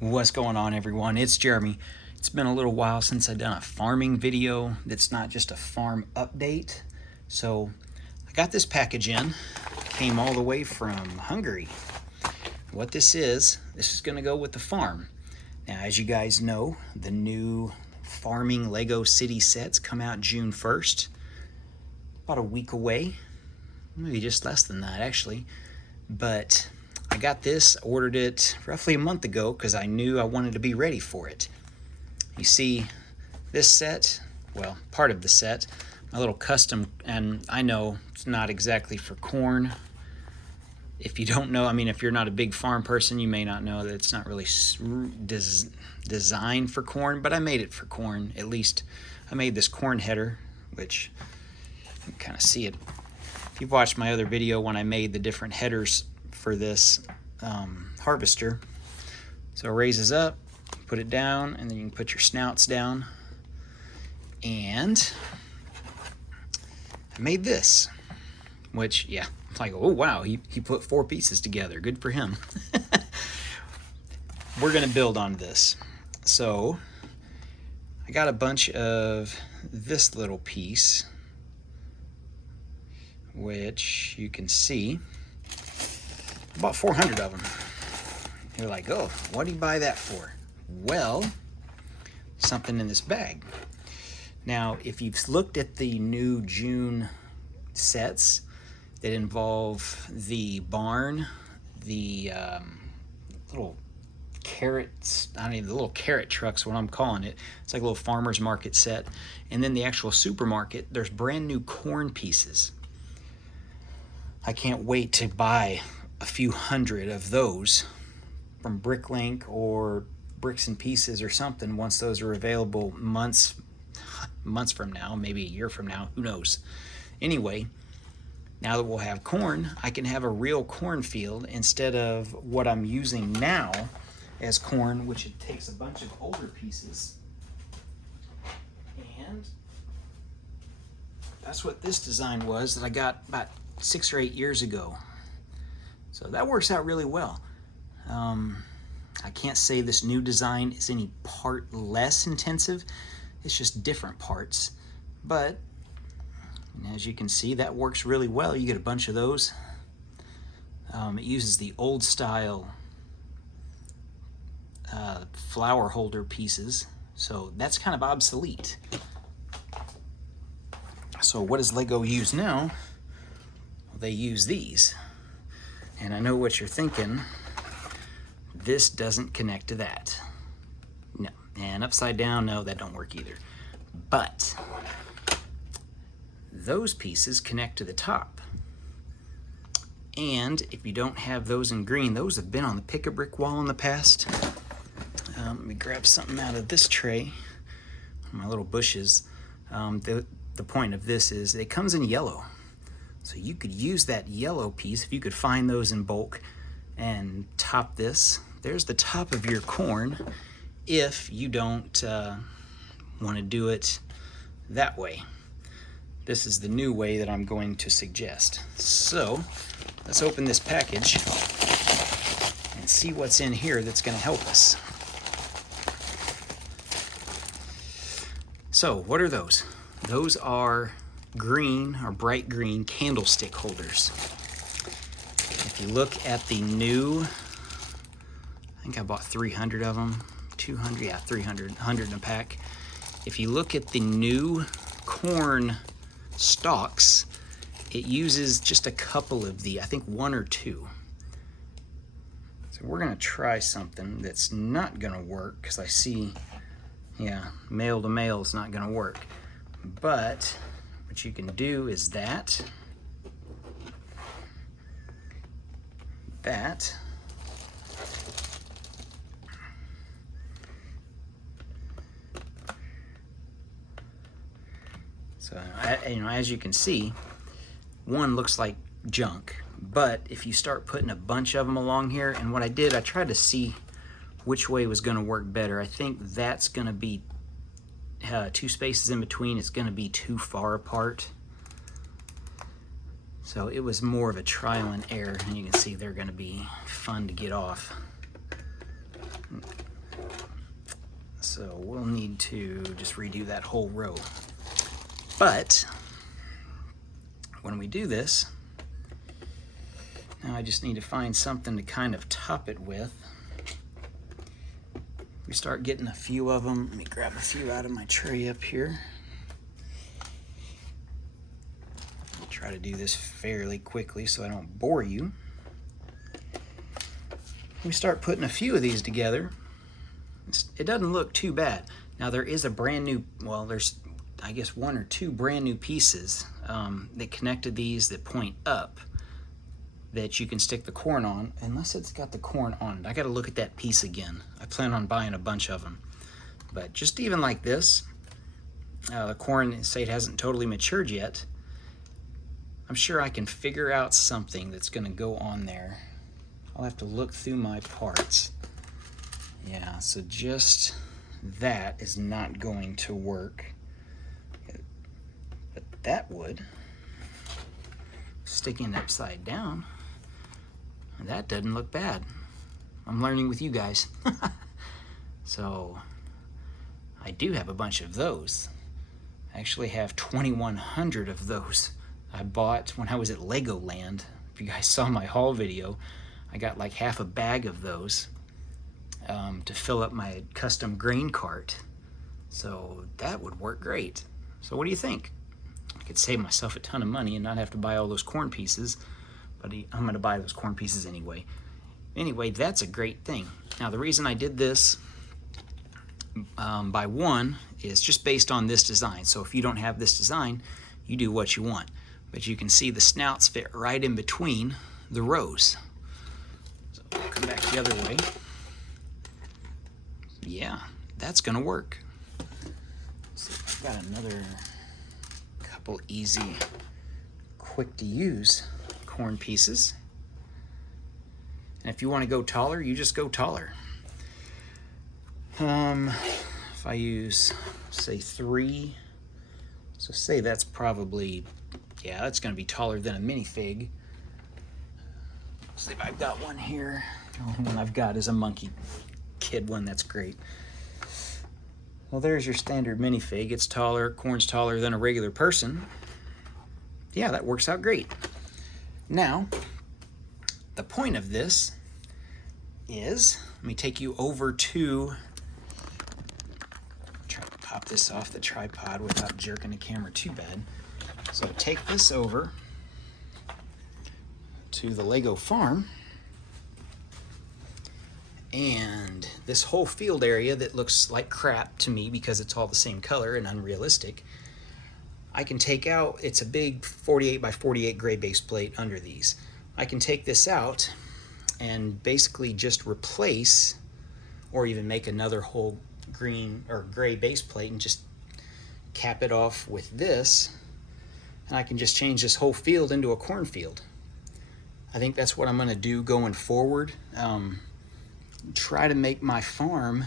What's going on, everyone? It's Jeremy. It's been a little while since I've done a farming video that's not just a farm update. So I got this package in. Came all the way from Hungary. What this is going to go with the farm. Now, as you guys know, the new farming Lego City sets come out June 1st. About a week away. Maybe just less than that, actually. But I got this, ordered it roughly a month ago because I knew I wanted to be ready for it. You see, this set, well, part of the set, my little custom, and I know it's not exactly for corn. If you don't know, I mean, if you're not a big farm person, you may not know that it's not really designed for corn, but I made it for corn. At least I made this corn header, which you can kind of see it. If you've watched my other video when I made the different headers for this harvester, so it raises up, put it down, and then you can put your snouts down. And I made this, which, yeah, it's like, oh wow, he put 4 pieces together. Good for him. We're gonna build on this. So I got a bunch of this little piece, which you can see, about 400 of them. You're like, oh, what do you buy that for? Well, something in this bag. Now, if you've looked at the new June sets that involve the barn, the little carrots, I mean, the little carrot truck's what I'm calling it. It's like a little farmer's market set. And then the actual supermarket, there's brand new corn pieces. I can't wait to buy a few hundred of those from Bricklink or Bricks and Pieces or something once those are available months from now, maybe a year from now, who knows. Anyway, now that we'll have corn, I can have a real cornfield instead of what I'm using now as corn, which it takes a bunch of older pieces. And that's what this design was that I got about 6 or 8 years ago. So that works out really well. I can't say this new design is any part less intensive. It's just different parts. But as you can see, that works really well. You get a bunch of those. It uses the old style flower holder pieces. So that's kind of obsolete. So what does Lego use now? Well, they use these. And I know what you're thinking. This doesn't connect to that. No. And upside down, no, that don't work either. But those pieces connect to the top. And if you don't have those in green, those have been on the pick-a-brick wall in the past. Let me grab something out of this tray. My little bushes. The point of this is it comes in yellow. So you could use that yellow piece, if you could find those in bulk, and top this. There's the top of your corn if you don't want to do it that way. This is the new way that I'm going to suggest. So let's open this package and see what's in here that's going to help us. So what are those? Those are green or bright green candlestick holders. If you look at the new, I think I bought 300 of them, 200, yeah, 300, 100 in a pack. If you look at the new corn stalks, it uses just a couple of the, I think 1 or 2. So we're gonna try something that's not gonna work because I see, yeah, male to male is not gonna work. But what you can do is that. So, as you can see, one looks like junk, but if you start putting a bunch of them along here, and what I did, I tried to see which way was going to work better. I think that's going to be 2 spaces in between. It's going to be too far apart. So it was more of a trial and error, and you can see they're going to be fun to get off. So we'll need to just redo that whole row. But when we do this, now I just need to find something to kind of top it with. We start getting a few of them. Let me grab a few out of my tray up here. I'll try to do this fairly quickly so I don't bore you. We start putting a few of these together. It doesn't look too bad. Now there is a brand new, well, there's I guess 1 or 2 brand new pieces that connected these that point up that you can stick the corn on, unless it's got the corn on it. I gotta look at that piece again. I plan on buying a bunch of them. But just even like this, the corn, say it hasn't totally matured yet, I'm sure I can figure out something that's gonna go on there. I'll have to look through my parts. Yeah, so just that is not going to work. But that would. Sticking it upside down, that doesn't look bad. I'm learning with you guys. So I do have a bunch of those. I actually have 2,100 of those. I bought when I was at Legoland. If you guys saw my haul video, I got like half a bag of those to fill up my custom grain cart. So that would work great. So what do you think? I could save myself a ton of money and not have to buy all those corn pieces, but I'm gonna buy those corn pieces anyway. Anyway, that's a great thing. Now the reason I did this by one is just based on this design. So if you don't have this design, you do what you want. But you can see the snouts fit right in between the rows. So I'll come back the other way. Yeah, that's gonna work. So I've got another couple easy, quick to use corn pieces. And if you want to go taller, you just go taller. If I use, say 3, so say that's probably, yeah, that's going to be taller than a minifig. Let's see if I've got one here. The only one I've got is a monkey kid one. That's great. Well, there's your standard minifig. It's taller, corn's taller than a regular person. Yeah, that works out great. Now, the point of this is, let me take you over to, try to pop this off the tripod without jerking the camera too bad. So take this over to the Lego farm, and this whole field area that looks like crap to me because it's all the same color and unrealistic, I can take out, it's a big 48 by 48 gray base plate under these. I can take this out and basically just replace, or even make another whole green or gray base plate and just cap it off with this, and I can just change this whole field into a cornfield. I think that's what I'm going to do going forward. Try to make my farm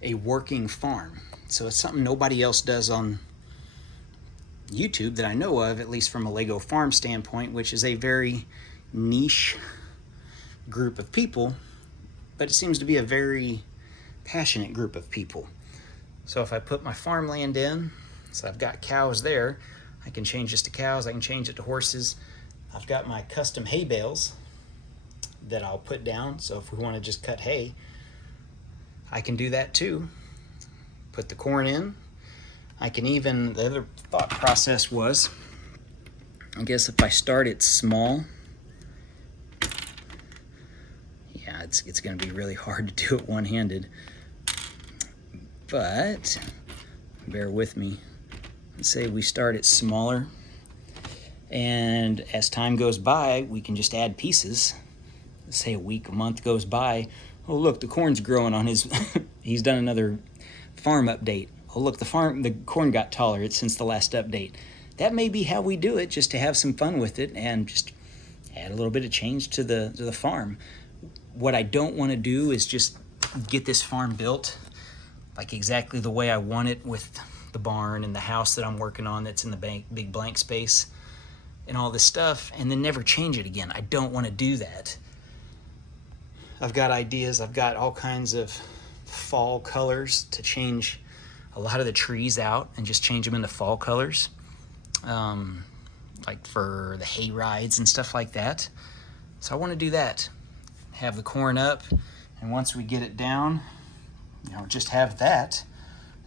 a working farm. So it's something nobody else does on YouTube that I know of, at least from a Lego farm standpoint, which is a very niche group of people, but it seems to be a very passionate group of people. So if I put my farmland in, so I've got cows there, I can change this to cows, I can change it to horses. I've got my custom hay bales that I'll put down, so if we want to just cut hay, I can do that too. Put the corn in. I can even, the other thought process was, I guess if I start it small, yeah, it's going to be really hard to do it one-handed, but bear with me. Let's say we start it smaller, and as time goes by, we can just add pieces. Let's say a week, a month goes by. Oh, look, the corn's growing on his, he's done another farm update. Oh, look, the corn got taller since the last update. That may be how we do it, just to have some fun with it and just add a little bit of change to the farm. What I don't want to do is just get this farm built like exactly the way I want it, with the barn and the house that I'm working on that's in the big blank space and all this stuff, and then never change it again. I don't want to do that. I've got ideas, I've got all kinds of fall colors to change a lot of the trees out and just change them into fall colors, like for the hay rides and stuff like that. So I want to do that. Have the corn up, and once we get it down, you know, just have that,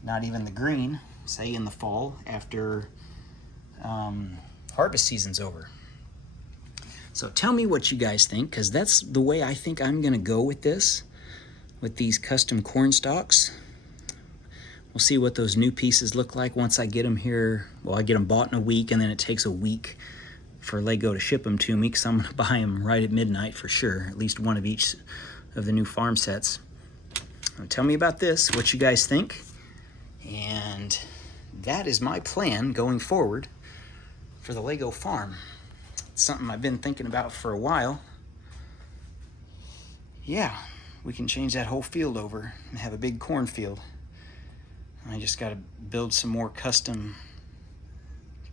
not even the green, say in the fall after harvest season's over. So tell me what you guys think, because that's the way I think I'm gonna go with this, with these custom corn stalks. We'll see what those new pieces look like once I get them here. Well, I get them bought in a week, and then it takes a week for Lego to ship them to me, because I'm gonna buy them right at midnight for sure, at least one of each of the new farm sets. Tell me about this, what you guys think, and that is my plan going forward for the Lego farm. It's something I've been thinking about for a while. Yeah, we can change that whole field over and have a big cornfield. I just got to build some more custom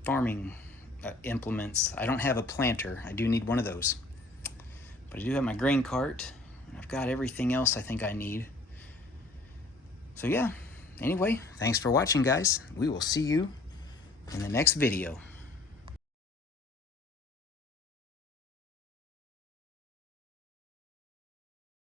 farming implements. I don't have a planter. I do need one of those. But I do have my grain cart, and I've got everything else I think I need. So yeah, anyway, thanks for watching, guys. We will see you in the next video.